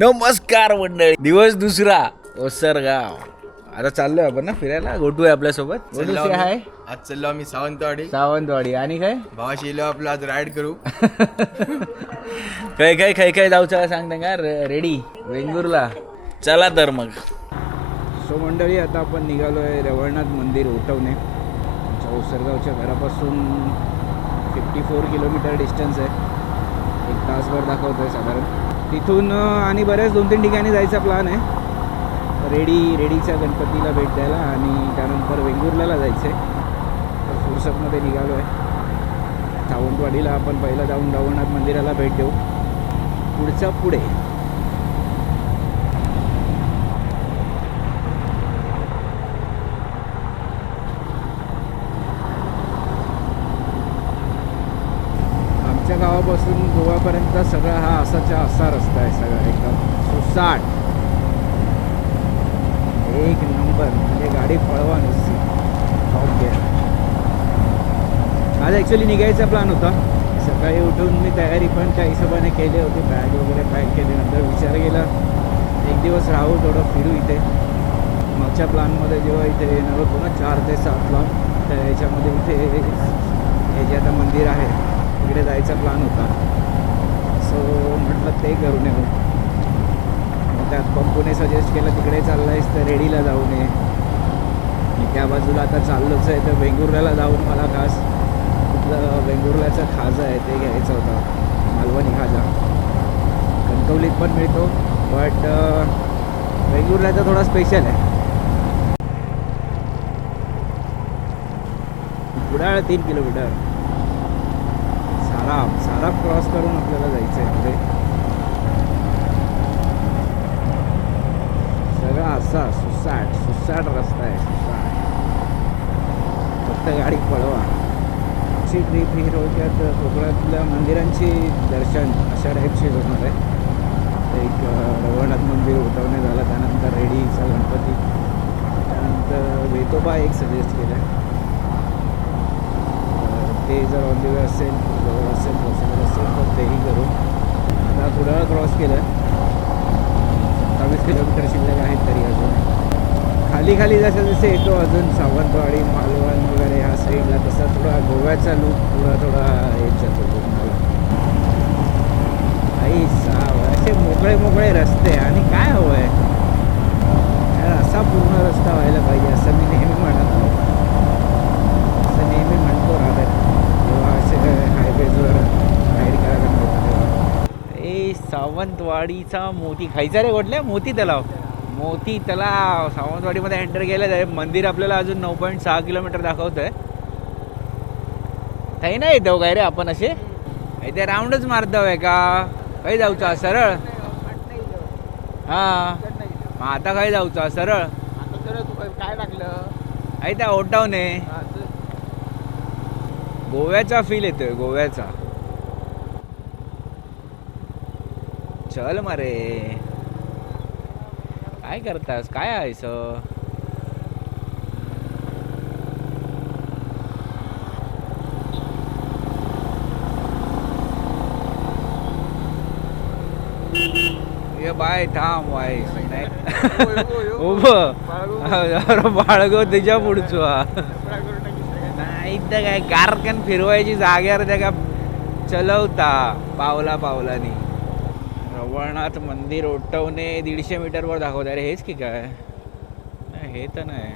नमस्कार मंडळी. दिवस दुसरा. ओसरगाव आता चाललोय आपण ना फिरायला? गोटू आहे आपल्यासोबत. गोटू आज चाललो आम्ही सावंतवाडी. सावंतवाडी. आणि काय? भावाशी येलो आपलं आज राईड करू. काय काय काय काय जाऊचं सांगते का? रेडी वेंगुर्ला. चला तर मग. सो मंडळी आता आपण निघालो आहे रवळनाथ मंदिर उठवणे. चौसरगावच्या घरापासून फिफ्टी फोर किलोमीटर डिस्टन्स आहे. एक तासभर दाखवतो आहे साधारण. तिथून आणि बऱ्याच दोन तीन ठिकाणी जायचा प्लॅन आहे. रेडी रेडीच्या गणपतीला भेट द्यायला आणि त्यानंतर वेंगुर्ल्याला जायचं आहे तर फुरसतमध्ये निघालो आहे. सावंतवाडीला आपण पहिलं जाऊन रवळनाथ मंदिराला भेट देऊ. पुढच्या पुढे आमच्या गावापासून गोव्यापर्यंत सगळा हा असाच्या असा रस्ता आहे सगळा एकदम सुसाट. एक नंबर म्हणजे गाडी पळवा नसती. ओके. आज ॲक्च्युली निघायचा प्लॅन होता. सकाळी उठून मी तयारी पण त्या हिशोबाने केली होती. बॅग वगैरे पॅक केली नंतर विचार केला. एक दिवस राहू थोडं फिरू इथे. मागच्या प्लॅनमध्ये जेव्हा इथे येणार होतो ना चार ते सात प्लॅन तर याच्यामध्ये इथे हे जे आता मंदिर आहे तिकडे जायचा प्लॅन होता. सो म्हटलं ते करू नये मग त्यात पंपूने सजेस्ट केलं तिकडे चाललायस तर रेडीला जाऊ नये मी त्या बाजूला आता चाललोच आहे तर वेंगुर्ल्याला जाऊन मला खास तिथलं वेंगुर्ल्याचा खाजा आहे ते घ्यायचा होता. मालवणी खाजा. कणकवलीत पण मिळतो बट वेंगुर्ल्याचा थोडा स्पेशल आहे. कुडाळ तीन किलोमीटर. सारा सारा क्रॉस करून आपल्याला जायचं आहे म्हणजे. सगळा असा सुसाट सुसाट रस्ता आहे सुसाट. फक्त गाडी पळवा. अशी ट्रीप ही थोडक्यात कोकणातल्या मंदिरांची दर्शन अशा टाईपची होणार आहे. एक अं, रवळनाथ मंदिर उठवणे झालं त्यानंतर रेडीचा गणपती. त्यानंतर वेतोबा एक सजेस्ट केलं आहे जर ऑन असेल जवळ असेल पॉसिबल असेल तर तेही करू आता कुडाळ क्रॉस केलं. सत्तावीस किलोमीटर शिल्लक आहेत तरी अजून. खाली खाली जसं जसे येतो अजून सावंतवाडी मालवण वगैरे ह्या साईडला तसा थोडा गोव्याचा लूक थोडा थोडा येत जातो तुम्हाला आई साव असे मोकळे मोकळे रस्ते आणि काय हवं आहे? असा पूर्ण रस्ता व्हायला पाहिजे असं मी नेहमी म्हणत असं नेहमी म्हणतो राहत राईड करायला ए सावंतवाडीचा मोती. खायचा रे कुठल्या मोती तलाव. मोती तलाव. सावंतवाडीमध्ये एंटर केलं आहे. मंदिर आपल्याला अजून नऊ पॉईंट सहा किलोमीटर दाखवत आहे काही नाही येतो काय रे आपण असे? इथे राऊंडच मारतोय का? काही जाऊचा सरळ? हा. मग आता काय जाऊचा सरळ? काय लागलं आहे त्या ओटावने गोव्याचा फील येतोय गोव्याचा. चल मारे. काय करतास? काय आहेस? ये बाय थांब वाईस उभं. बाळगो. तुझ्या पुढचो. इथं काय गारकन फिरवायची जाग्यावर त्या का चलवता पावला पावलानी. रवळनाथ मंदिर ओटवणे दीडशे मीटरवर दाखवत अरे हेच की काय? नाही, हे तर नाही.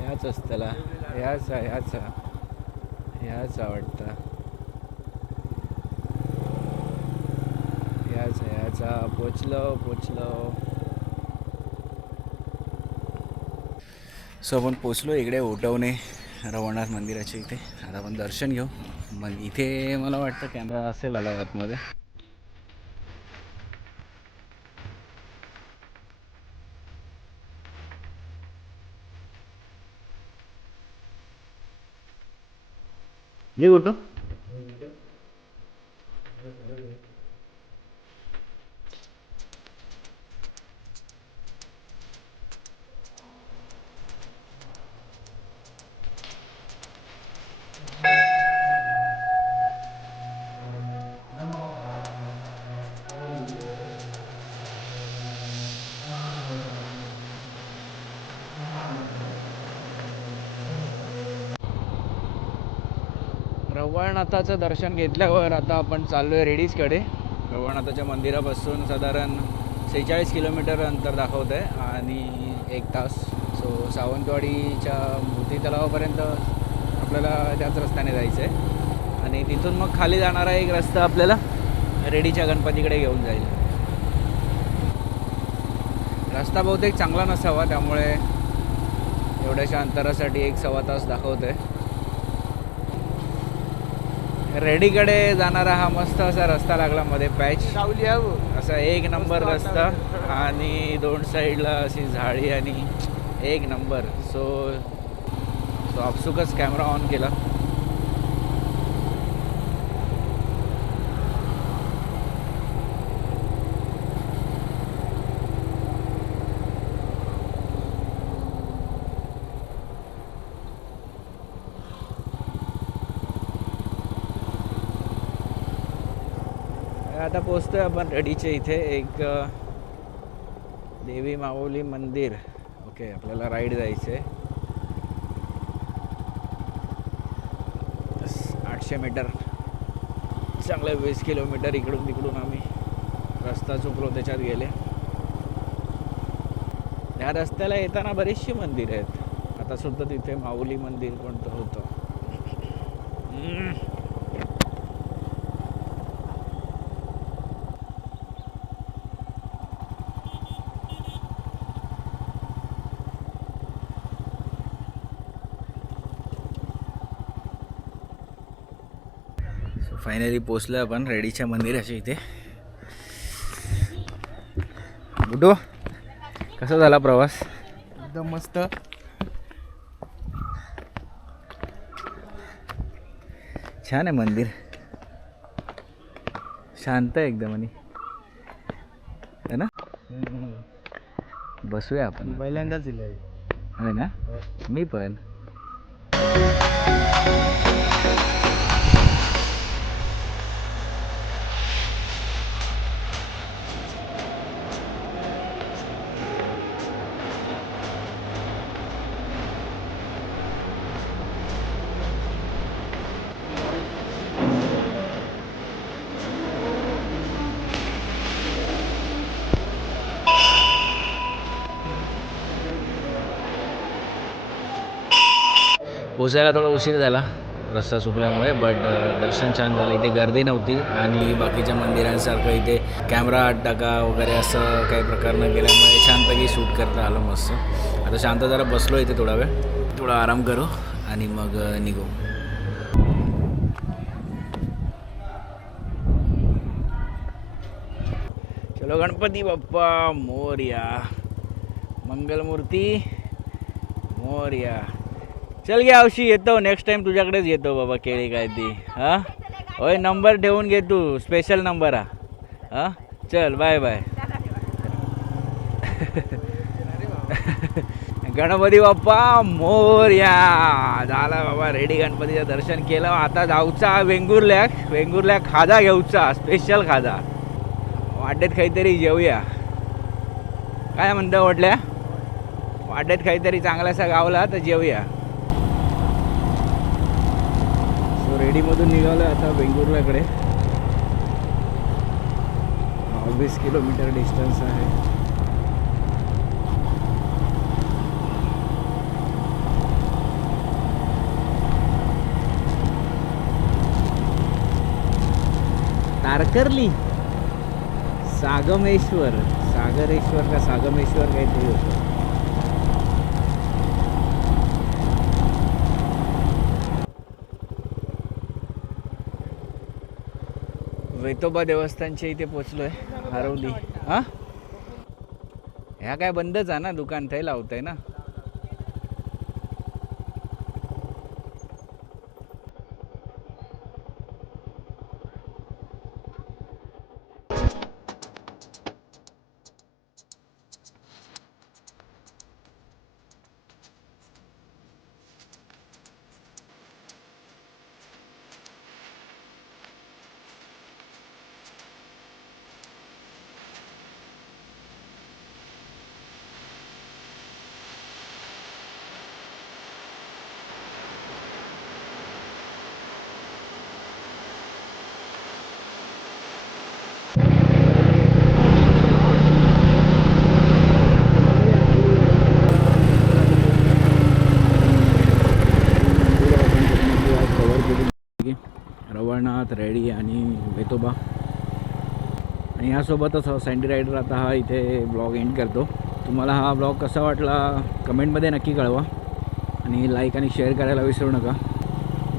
ह्याच असतला. ह्याच आहे, ह्याच आहे. ह्याच वाटतं. ह्याच आहे, ह्याचा पोचलो पोचलो. सो आपण पोचलो इकडे ओटवणे रवळनाथ मंदिराच्या इथे. आता आपण दर्शन घेऊ. मग इथे मला वाटतं कॅमेरा असेल आला आतमध्ये हे कुठं रवळनाथाचं दर्शन घेतल्यावर आता आपण चाललो आहे रेडीजकडे. रवळनाथाच्या मंदिरापासून साधारण सेहेचाळीस किलोमीटर अंतर दाखवत आहे आणि एक तास. सो सावंतवाडीच्या मोती तलावापर्यंत आपल्याला त्याच रस्त्याने जायचं आहे आणि तिथून मग खाली जाणारा एक रस्ता आपल्याला रेडीच्या गणपतीकडे घेऊन जाईल. रस्ता बहुतेक चांगला नसावा त्यामुळे एवढ्याशा अंतरासाठी एक सव्वा तास दाखवत आहे रेडीकडे जाणारा हा मस्त असा रस्ता लागला मध्ये पॅच. असा एक नंबर रस्ता आणि दोन साईडला अशी झाडी आणि एक नंबर. सो सो आपसुकच कॅमेरा ऑन केला. आता पोचतोय आपण रडीच्या इथे एक देवी माऊली मंदिर. ओके आपल्याला राईड जायचं आहे आठशे मीटर. चांगले वीस किलोमीटर इकडून तिकडून आम्ही रस्ता चुकलो त्याच्यात गेले. ह्या रस्त्याला येताना बरीचशी मंदिर आहेत. आता सुद्धा तिथे माऊली मंदिर कोणतं होतं? फायनली पोचलो आपण रेडीच्या मंदिराच्या इथे. बुडो कसा झाला प्रवास? एकदम मस्त. छान आहे मंदिर. शांत आहे एकदम आणि. है ना? बसूया आपण. पहिल्यांदाच दिलंय. आहे ना? मी पण. पोचायला थोडा उशीर झाला रस्ता चुकल्यामुळे बट uh, दर्शन छान झालं. इथे गर्दी नव्हती आणि बाकीच्या मंदिरांसारखं इथे कॅमेरा टाका वगैरे असं काही प्रकार न केल्यामुळे छानपैकी शूट करता आलं मस्त. आता शांत जरा बसलो इथे थोडा वेळ. थोडा आराम करू आणि मग uh, निघू. चलो गणपती बाप्पा मोर्या. मंगलमूर्ती मोर्या. चल गे औशी येतो. नेक्स्ट टाइम तुझ्याकडेच येतो बाबा केळी काय ती हां? होय नंबर ठेवून घे तू. स्पेशल नंबर हा. हा? चल बाय बाय गणपती बाप्पा मोर्या झाला बाबा रेडी गणपतीचं दर्शन केलं. आता जाऊचा वेंगुर्ल्याक वेंगुर्ल्याक खाजा घेऊचा. स्पेशल खाजा. वाटेत काहीतरी जेवूया काय म्हणतं वाटल्या वाटेत काहीतरी चांगलासा गावला तर जेवूया सो रेडीमधून निघालो आता बेंगुर्लाकडे बावीस किलोमीटर डिस्टन्स आहे. तारकर्ली. सागमेश्वर. सागरेश्वर का सागमेश्वर काहीतरी होतं. वेतोबा देवस्थानच्या इथे पोचलोय हरवली. हा? ह्या काय बंदच आहे ना दुकान थंय लावतंय ना? केदारनाथ रेडी आणि वेतोबा. आणि यासोबतच हा सँडी रायडर आता हा इथे ब्लॉग एंड करतो. तुम्हाला हा ब्लॉग कसा वाटला कमेंटमध्ये नक्की कळवा. आणि लाईक आणि शेअर करायला विसरू नका.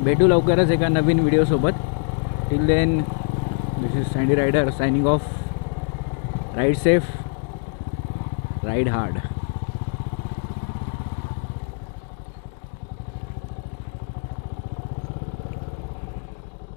भेटू लवकरच एका नवीन व्हिडिओसोबत till then this is Sandy rider signing off ride safe ride hard